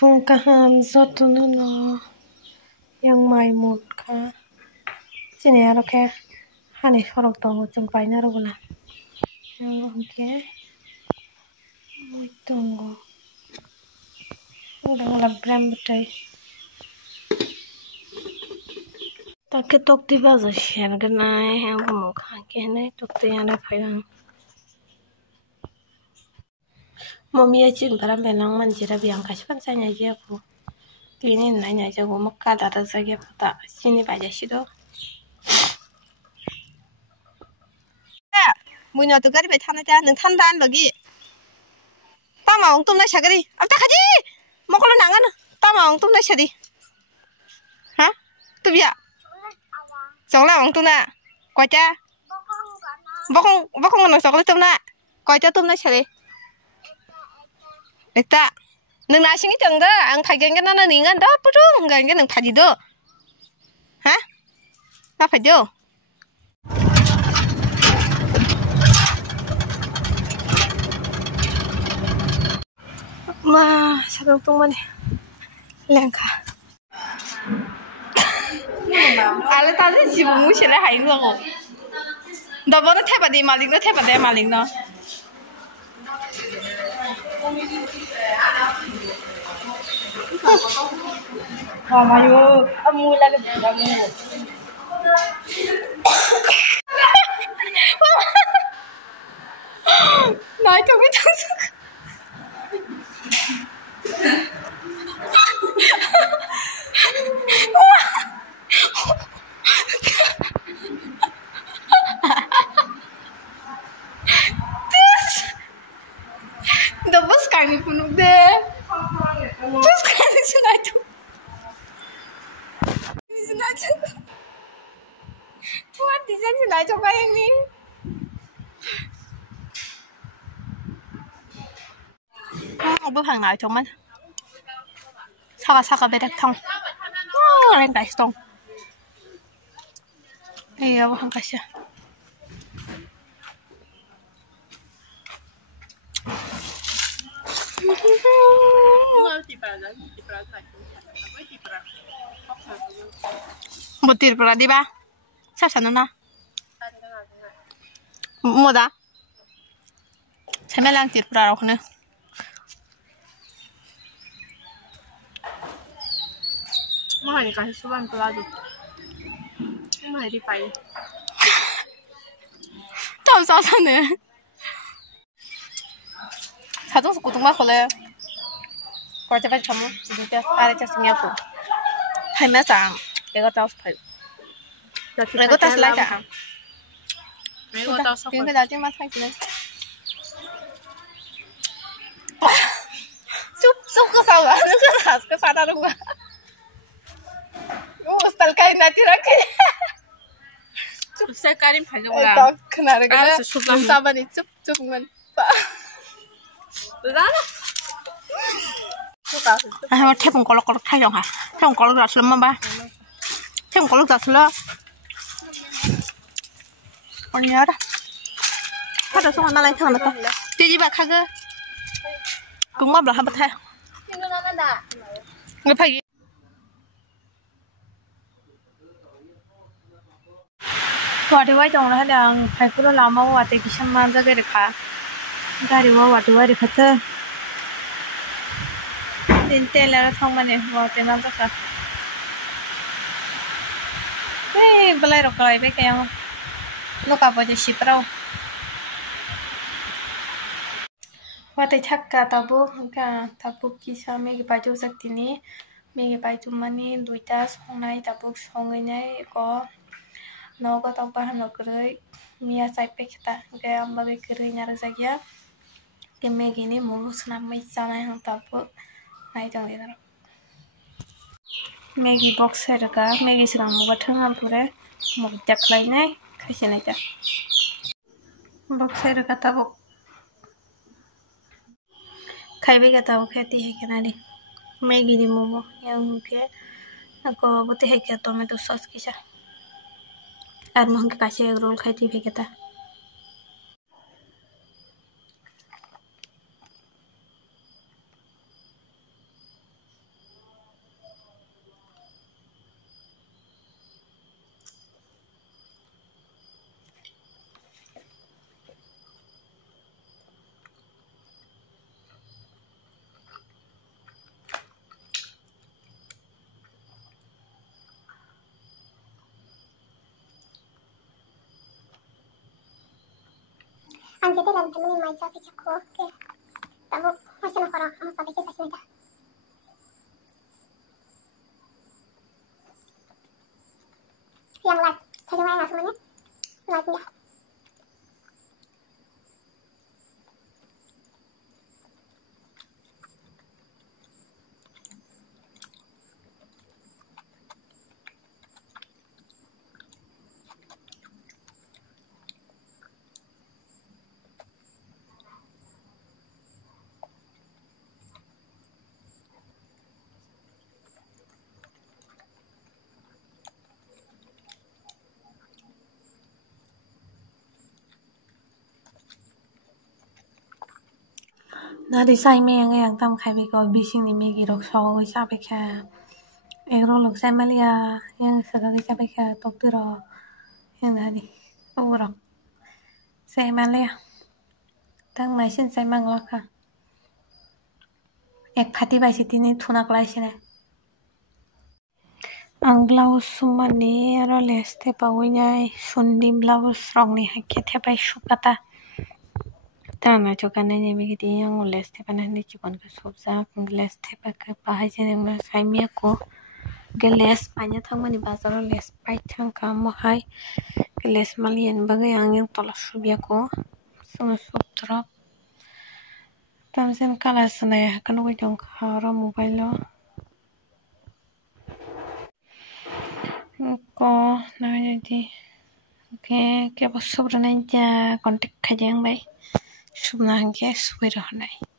Pungkahan satu nuna yang mai một ka chỉ này nó khe hai này khó đọc tàu trong bài nó đâu là ok tunggu udah ngelap ram betul tak ketok di bazar share genai yang mau kaki này tok tu yang ada payang mami aja barang benang manjira biang kasih pansanya aja aku ini nanya aja gue mau kada ada saja tak sini baca sih do mùi nhỏ từ cái bị than ra đừng than đan lagi ta mà ông tung đây sao cái đi ông ta khai gì mà con nặng ăn ta mà ông tung đây sao đi hả tôi biết giống là ông tung nè coi cha bóc không còn giống là tung nè coi cha tung đây sao đi được ta đừng nói xin cái chừng đó ăn phải cái nó nín ăn đó bút trung cái đừng phải gì đó hả ta phải chưa mà sao đâu tung mình lên cả à lấy ta chỉ muốn chỉ lấy hành rồi đâu có nó thay bật đi mà lính nó thay bật đi mà lính nó mà yo âm mưu là cái gì âm mưu nói trong cái thằng sức Dabas kami punog de. Terus kami sinadyo. Sinadyo. What design sinadyo kayo ni? Bữa hàng nào chồng anh 사과 배달 통 랭 맛있어 이 여보 한 가시 뭐 띠르라 디바 삽사누나 뭐다 세멜랑 띠르라고 하네 뭐 하니까 수반 돌아도 뭐 해리 빠이 땀 싸서네 자동차 고등마 걸래 과자 배 참고 진짜 아래자 생겼고 할매상 내가 따서 팔 내가 따서 라자 내가 따서 이거 나중에 타기네 쑥쑥 그 사와 그 사다는 거야 Mustal kain nanti rakyat. Cukup sekarim banyak orang. Tak kenal kan? Sabar ni cukup men. Betul? Ah, tepung kolok thay dong ha. Tepung kolok dah selama ba. Tepung kolok dah selama. Orang ni ada. Ada semua nalai thang betul. Jadi bak kaga. Kumah belah betul. Ini mana dah? Ngapai? वाटे वाई जाऊँ ना ल्यां फाइपुरो लामा वाटे किशन मांजा के रखा गाड़ी वो वाटे वाई रखा था दिन तेल लगा था मैंने वाटे मांजा का बलाई रोक लाई पे क्या लोग आप वजह शिपराओ वाटे छक्का ताबुक किसा मेगी बाजू सकती नहीं मेगी बाजू मनी दुईटा सोंगनाई ताबुक सोंगनाई को Nogo tau bahan nokroi mia sai pekta gaya ambagai keroi nyara saja keme gini mulus namai sana yang tapu naik jang lidar Maggi box herga Maggi serang muga tengah pure mau jak lainnya kasih aja box herga tabu kai bega tabu kati hekena di Maggi di momo yang mungkin aku butuh heknya tomato sauce kisah আর মহঙ্গে কাছে এক রোল খাইতে ভেগেতা Anjete lan temen mai sa si ko ke. Tabuk masih nak orang masa bikin sa sini dah. Yang like, saya main semuanya. Like dia. Nah di sai me yang tam khai be ko bising ni me gi rok so go cha be kha ero lok sai malia yang sa ga cha be kha tok tu ro yang na di ro sai malia tang mai sin sai mang la kha ek phati bai si tini thuna klai sine ang blouse sumani aro leste pawinyai sundi blouse rong ni hakhe thepai supata Tana chokana nyemi kiti yang leste pana ni chikon ka sobsa leste pa ka pahai jene ma saimia ko geles panya thangmani bazaro les pai thang ka mo hai geles malian bagai yang tola subia ko sung subtra tamsen kala sanaya kan wi dong khara mobile lo ko na jadi ke bos sobra na ja kontak khajang bai subna hangke suwi rohnai